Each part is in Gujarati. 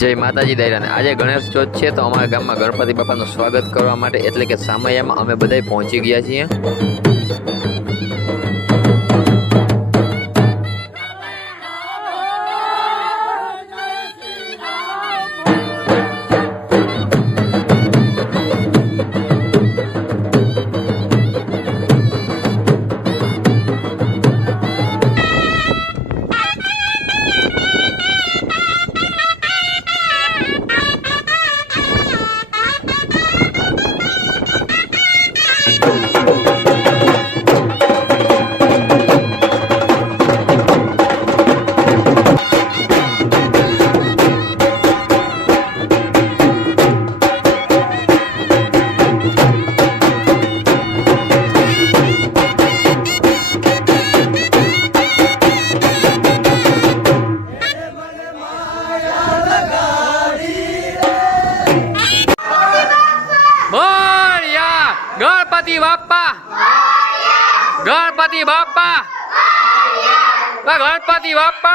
જય માતાજી દાયરાને આજે ગણેશ ચોથ છે તો અમારા ગામમાં ગણપતિ બાપાનું સ્વાગત કરવા માટે એટલે કે સામૈયામાં અમે બધા પહોંચી ગયા છીએ। गणपति बाप्पा गणपति बाप्पा गणपति बाप्पा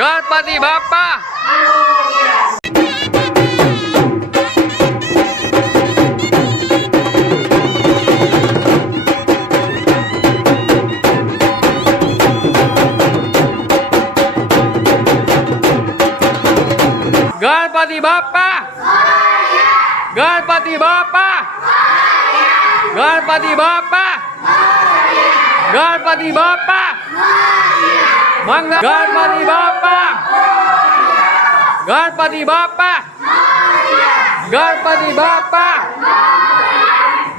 गणपति बाप्पा गणपति बाप्पा गणपति बाप्पा गणपति बाप्पा गणपति बाप्पा मंगल गणपति बाप्पा गणपति बाप्पा गणपति बाप्पा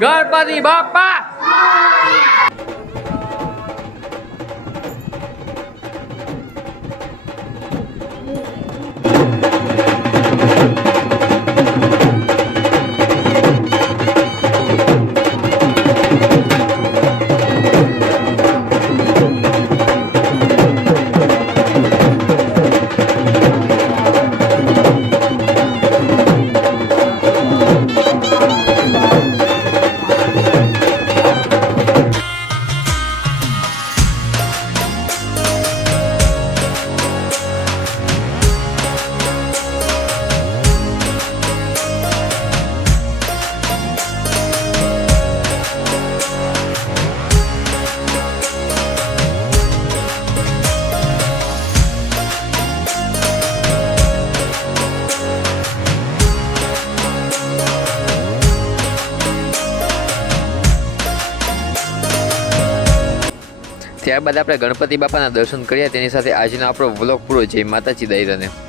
गणपति बाप्पा ત્યારબાદ આપણે ગણપતિ બાપાના દર્શન કર્યા। તેની સાથે આજનો આપણો વ્લોગ પૂરો। જય માતાજી દાયરાને।